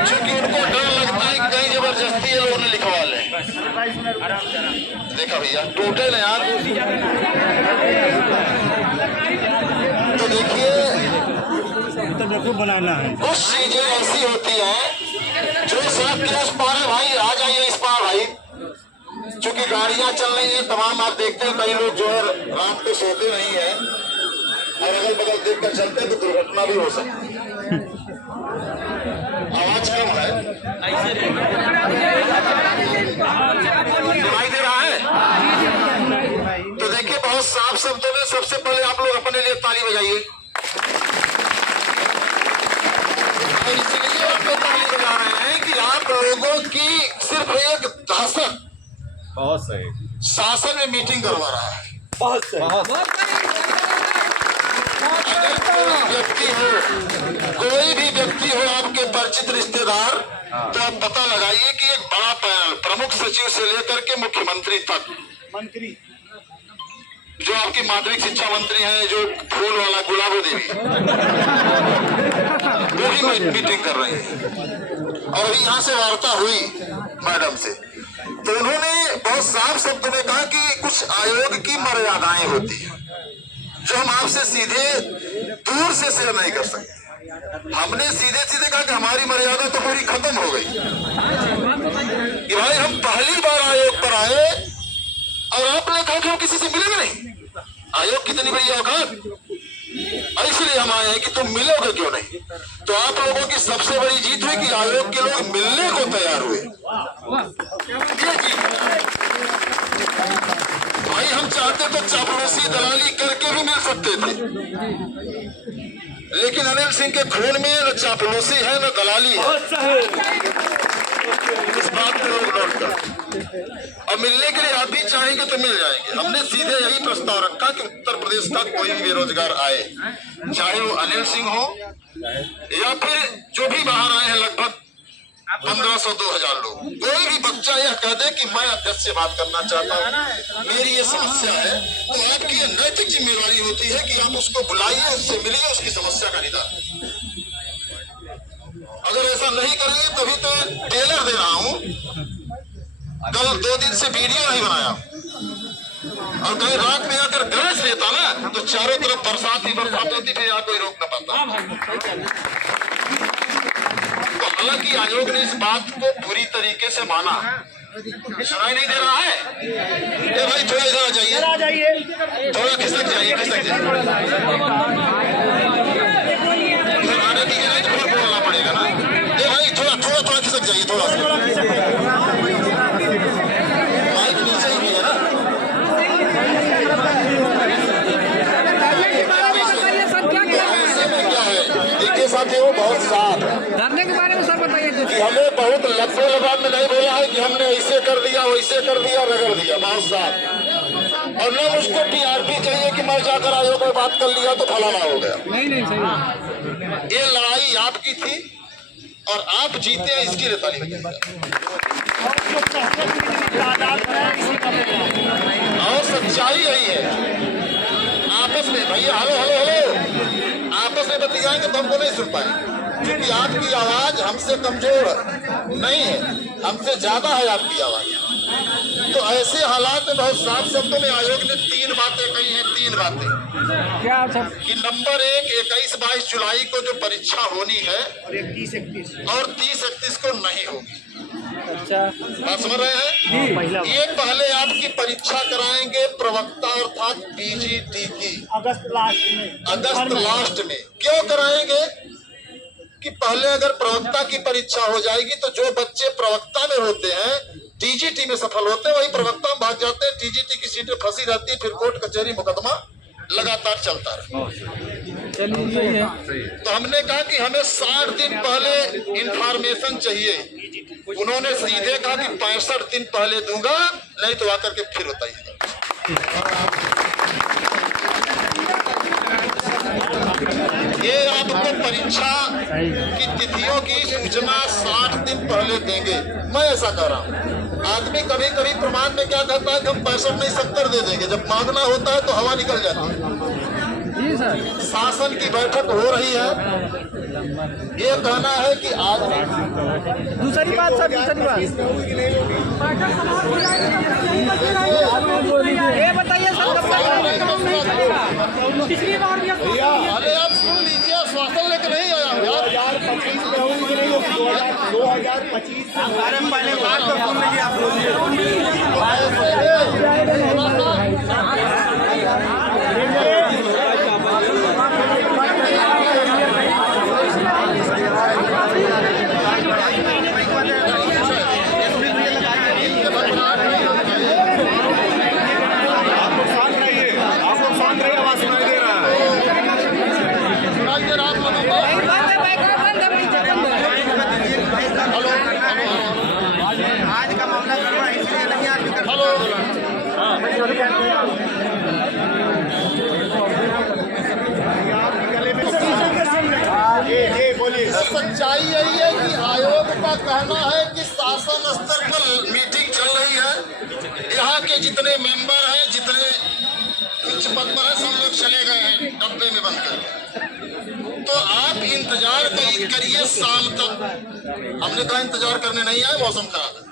क्योंकि उनको डर लगता है कि कहीं जबरदस्ती ये लोगों ने लिखवा लें। देखा भैया टूटे ना यार। तो देखिए बनाना है, कुछ चीजें ऐसी होती हैं जो सड़क के उस पार है भाई, आ जाइए इस पार भाई। चूंकि गाड़ियां चल रही हैं तमाम, आप देखते हैं कई लोग जो है रात को सोते नहीं है और अगल बगल देख कर चलते हैं तो दुर्घटना भी हो सकती है। आवाज कम है, सुनाई दे रहा है? तो देखिए बहुत साफ शब्दों में सबसे पहले आप लोग अपने लिए ताली बजाइए। इसलिए आप लोग ताली बजा रहे हैं कि आप लोगों की सिर्फ एक दहशत बहुत सही शासन में मीटिंग करवा रहा है। बहुत सही अगर कोई भी व्यक्ति हो आपके परिचित रिश्तेदार, तो आप पता लगाइए कि एक बड़ा पैनल प्रमुख सचिव से लेकर के मुख्यमंत्री तक, मंत्री जो आपकी माध्यमिक शिक्षा मंत्री हैं, जो फूल वाला गुलाबो देवी, वो भी मीटिंग कर रही है। और अभी यहाँ से वार्ता हुई मैडम से, तो उन्होंने बहुत साफ शब्द में कहा कि कुछ आयोग की मर्यादाएं होती हैं जो हम आपसे सीधे दूर से शेयर नहीं कर सकते। हमने सीधे सीधे कहा कि हमारी मर्यादा तो पूरी खत्म हो गई कि भाई हम पहली बार आयोग पर आए और आपने कहा कि हम किसी से मिलेंगे नहीं। आयोग कितनी बड़ी औकात, इसलिए हम आए हैं कि तुम मिलोगे क्यों नहीं। तो आप लोगों की सबसे बड़ी जीत हुई कि आयोग के लोग मिलने को तैयार हुए। ये जीत भाई, हम चाहते तो चापलूसी दलाली करके भी मिल सकते थे, लेकिन अनिल सिंह के खून में न चापलूसी है न दलाली है। इस बात पे लोग लौट कर और मिलने के लिए आप भी चाहेंगे तो मिल जाएंगे। हमने सीधे यही प्रस्ताव रखा कि उत्तर प्रदेश का कोई भी बेरोजगार आए, चाहे वो अनिल सिंह हो या फिर जो भी बाहर आए हैं लगभग 1500-2000 लोग, कोई भी बच्चा यह कह दे कि मैं अध्यक्ष से बात करना चाहता हूँ, मेरी ये समस्या है, तो आपकी नैतिक जिम्मेदारी होती है कि आप उसको बुलाइए, उससे मिलिए, उसकी समस्या का निदान। अगर ऐसा नहीं करेंगे तभी तो टेलर दे रहा हूँ। कल 2 दिन से वीडियो नहीं बनाया और कहीं रात में आकर गरज लेता ना तो चारों तरफ बरसात ही बरसात होती, फिर यहाँ कोई रोक न पाता। तो हालांकि आयोग ने इस बात को पूरी तरीके से माना। सुनाई नहीं दे रहा है? ये भाई थोड़ा इधर आ जाइए, थोड़ा खिसक जाइए, खिसक जाइए। आने दीजिए, नहीं तो फिर बोलना पड़ेगा ना। ये भाई थोड़ा थोड़ा थोड़ा खिसक जाइए, थोड़ा सा माइक नीचे ही है ना। ऐसे में क्या है देखिए साथियों, बहुत साफ धरने के बारे में सर बताइए कि हमें बहुत लफ्जों लबाद में नहीं बोला है कि हमने ऐसे कर दिया, वैसे कर दिया, रगड़ दिया, बहुत साफ। और न मुझको टीआरपी चाहिए कि मैं जाकर आयोग में बात कर लिया तो फलाना हो गया। नहीं सही। ये लड़ाई आपकी थी और आप जीते हैं, इसकी ताली बजाइए। और सच्चाई यही है। आपस में भैया हेलो हेलो हेलो आपस में बतियाएंगे तो हमको नहीं सुन पाएंगे, क्योंकि आपकी आवाज हमसे कमजोर नहीं है, हमसे ज्यादा है आपकी आवाज। तो ऐसे हालात में बहुत साफ शब्दों में आयोग ने 3 बातें कही हैं। 3 बातें क्या सब? कि नंबर 1, 21-22 जुलाई को जो परीक्षा होनी है और 30-31 को नहीं होगी। अच्छा, बात समझ रहे हैं? ये पहले आपकी परीक्षा कराएंगे प्रवक्ता अर्थात पीजीटी की अगस्त लास्ट में। क्यों कराएंगे कि पहले अगर प्रवक्ता की परीक्षा हो जाएगी तो जो बच्चे प्रवक्ता में होते हैं टीजीटी में सफल होते हैं, वही प्रवक्ता में भाग जाते हैं। टीजीटी की सीटें फंसी रहती है, फिर कोर्ट कचहरी मुकदमा लगातार चलता रहे। तो हमने कहा कि हमें 60 दिन पहले इंफॉर्मेशन चाहिए। उन्होंने सीधे कहा कि 65 दिन पहले दूंगा, नहीं तो आकर के फिर बताइएगा। ये आपको परीक्षा की तिथियों की सूचना 60 दिन पहले देंगे। मैं ऐसा कह रहा हूँ। आदमी कभी कभी प्रमाण में क्या कहता है कि हम 65 नहीं 70 दे देंगे, जब मांगना होता है तो हवा निकल जाती है। शासन की बैठक हो रही है, ये कहना है कि आज दूसरी बात सर, दूसरी बात ये बताइए सर, कब तक पिछली बार भी अरे आप सुन लीजिए, शासन लेकर नहीं आया हूँ यार। 2025 में होगी कि नहीं होगी? 2025 अरे पहले बात तो सुन लीजिए आप आज का मामला करवा इसलिए नहीं आदमी कर सच्चाई यही है कि आयोग का कहना है कि शासन स्तर पर मीटिंग चल रही है, यहाँ के जितने मेंबर हैं, जितने उच्च पद पर हैं, सब लोग चले गए हैं डब्बे में बंद करके। तो आप इंतजार करिए शाम तक। हमने कहा इंतजार करने नहीं आए, मौसम खराब है।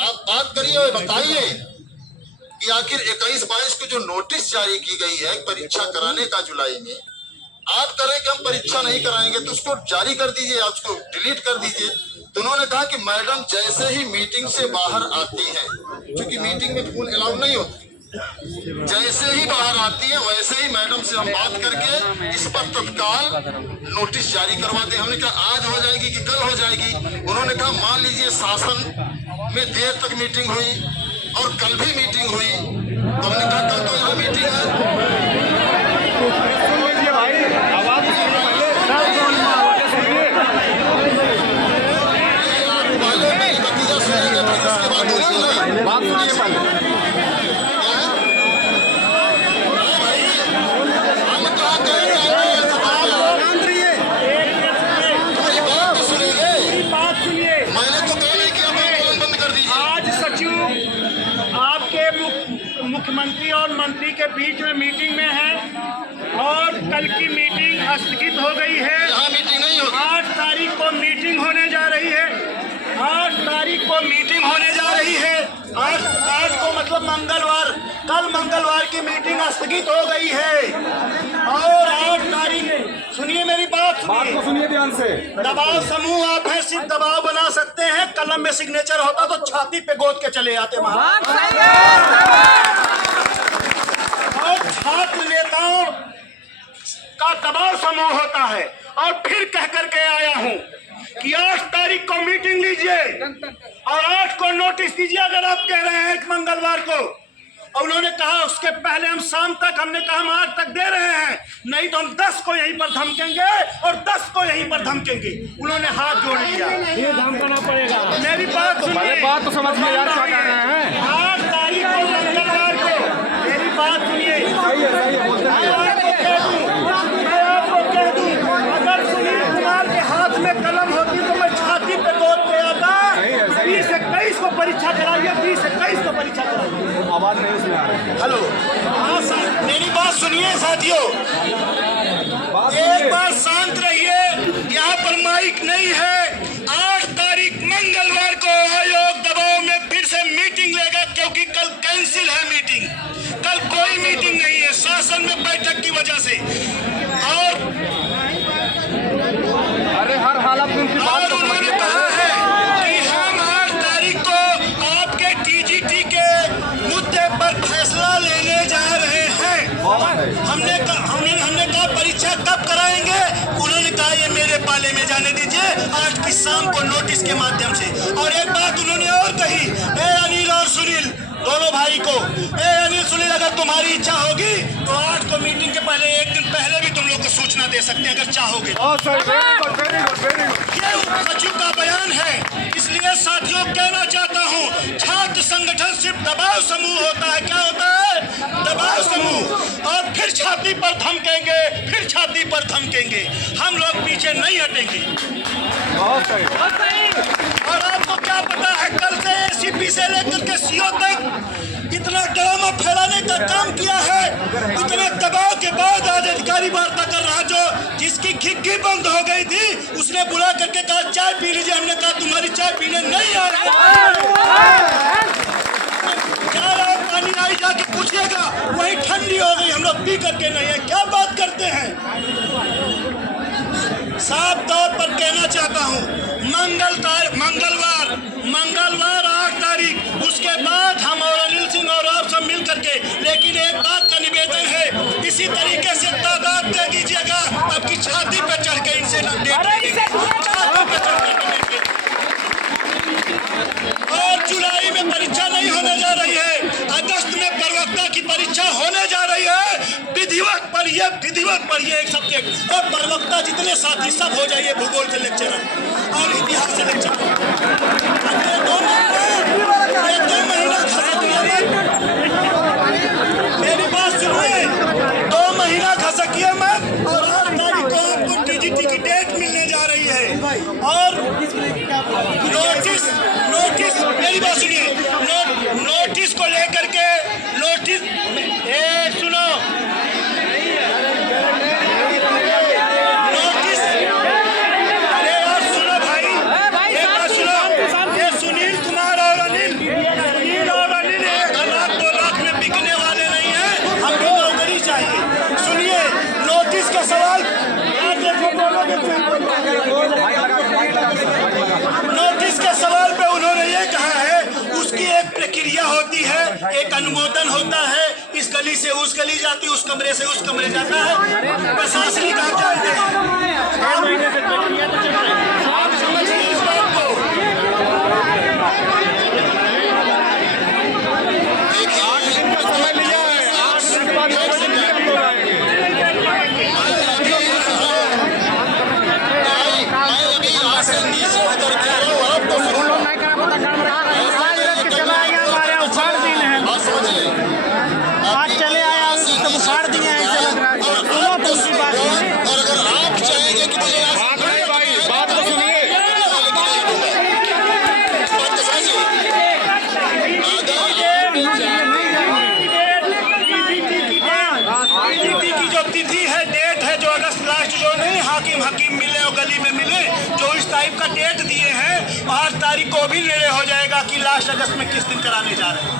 आप बात करिए और बताइए कि आखिर 21-22 को जो नोटिस जारी की गई है परीक्षा कराने का जुलाई में, आप करें कि हम परीक्षा नहीं कराएंगे तो उसको जारी कर दीजिए, आप उसको डिलीट कर दीजिए। तो उन्होंने कहा कि मैडम जैसे ही मीटिंग से बाहर आती हैं, क्योंकि मीटिंग में फोन अलाउ नहीं होती, जैसे ही बाहर आती है वैसे ही मैडम से हम बात करके इस पर तत्काल नोटिस जारी करवा दें। हमने कहा आज हो जाएगी कि कल हो जाएगी? उन्होंने कहा मान लीजिए शासन में देर तक मीटिंग हुई और कल भी मीटिंग हुई, तो हमने कहा कल तो यहाँ मीटिंग है। मुख्यमंत्री और मंत्री के बीच में मीटिंग में है और कल की मीटिंग स्थगित हो गई है। यहाँ मीटिंग नहीं होगी। 8 तारीख को मीटिंग होने जा रही है। 8 तारीख को मीटिंग होने जा रही है। 8 को मतलब मंगलवार, कल मंगलवार की मीटिंग स्थगित हो गई है और 8 तारीख, सुनिए मेरी बात सुनिए ध्यान से। दबाव समूह आप हैं, सिर्फ दबाव बना सकते हैं। कलम में सिग्नेचर होता तो छाती पे गोद के चले आते और छात्र नेताओं का दबाव समूह होता है। और फिर कह करके आया हूं कि 8 तारीख को मीटिंग लीजिए और 8 को नोटिस दीजिए अगर आप कह रहे हैं मंगलवार को। और उन्होंने कहा उसके पहले हम शाम तक, हमने कहा हम 8 तक दे रहे हैं, नहीं तो हम 10 को यहीं पर धमकेंगे और 10 को यहीं पर धमकेंगे। उन्होंने हाथ जोड़ लिया। ये धमकाना पड़ेगा। मेरी बात सुनिए, बात तो समझ में यार क्या कर रहे हैं। 8 तारीख को मंगलवार को मेरी बात सुनिए। मैं आपको कह दूं, अगर सुनील कुमार के हाथ में कलम होती तो मैं छाती पे गोद पे आता। 20-21 को परीक्षा कराइए, 20-21 को परीक्षा कराइए। आवाज नहीं सुना रहे। हेलो, हाँ सर, मेरी बात सुनिए साथियों, एक बार शांत रहिए। यहाँ पर माइक नहीं है। 8 तारीख मंगलवार को आयोग दबाव में फिर से मीटिंग लेगा, क्योंकि कल कैंसिल है मीटिंग। कल कोई मीटिंग नहीं है शासन में बैठक की वजह से। और अरे हर हालत में उनकी बात तो उन्होंने कहा है कि हम 8 तारीख को आपके टीजीटी के मुद्दे पर फैसला लेने जा रहे हैं। हमने कहा परीक्षा कब कराएंगे? उन्होंने कहा ये मेरे पाले में जाने दीजिए, 8 की शाम को नोटिस के माध्यम से। और एक बात उन्होंने और कही, ए अनिल और सुनील, दोनों भाई को, ए अनिल सुनील, अगर तुम्हारी इच्छा होगी तो 8 को मीटिंग के पहले, एक दिन पहले भी तुम लोग को सूचना दे सकते हैं अगर चाहोगे। ये सचिव का बयान है। इसलिए साथियों कहना चाहता हूँ, छात्र संगठन सिर्फ दबाव समूह होता है। क्या होता है? दबाव समूह। और फिर छाती पर धमकेंगे, फिर छाती पर धमकेंगे। हम लोग पीछे नहीं हटेंगे। और आपको क्या पता है, कल से एसीपी से लेकर के सीओ तक इतना इतना ड्रामा फैलाने का काम किया है, इतने दबाव के बाद आज अधिकारी वार्ता कर रहा जो जिसकी खिड़की बंद हो गई थी उसने बुला करके कहा चाय पी लीजिए। हमने कहा तुम्हारी चाय पीने नहीं आ रहा, पानी आई जाके पूछिएगा, वही ठंडी हो गई, हम लोग पी करके नहीं है। क्या बात करते हैं? साफ तौर पर कहना चाहता हूँ, मंगलवार 8 तारीख, उसके बाद हम और अनिल सिंह और आप सब मिल करके, लेकिन एक बात का निवेदन है, इसी तरीके से तादाद दे दीजिएगा। आपकी छाती पे चढ़ के इनसे और जुलाई में परीक्षा नहीं होने जा रही है, अगस्त में प्रवक्ता की परीक्षा होने जा रही है। विधिवत पढ़िए एक सब्जेक्ट, और प्रवक्ता जितने साथी सब हो जाइए भूगोल से लेक्चरर और इतिहास से लेक्चरर। ये 2 महीना खसा दिया, मेरी बात सुनिए, 2 महीना खसकिए मत। और 8 तारीख को आपको टीजीटी की डेट मिलने जा रही है। और नोटिस मेरी बात सुनिए, नोटिस को लेकर के सुनो, नोटिस, अरे यार सुनो भाई, एक बात सुनो, ये सुनील कुमार और अनिल 1 लाख 2 लाख में बिकने वाले नहीं है, हम भी नौकरी चाहिए। सुनिए, नोटिस का सवाल, नोटिस के सवाल पे उन्होंने ये कहा है उसकी एक प्रक्रिया होती है, एक अनुमोदन होता है, इस गली से उस गली जाती है, उस कमरे से उस कमरे जाता है, प्रशासनिक आप जानते हैं। आप समझिए इस बात को। समय लिया है, 8 दिन के बाद हकीम मिले और गली में मिले, जो इस टाइप का डेट दिए हैं, 8 तारीख को भी निर्णय हो जाएगा कि लास्ट अगस्त में किस दिन कराने जा रहे हैं।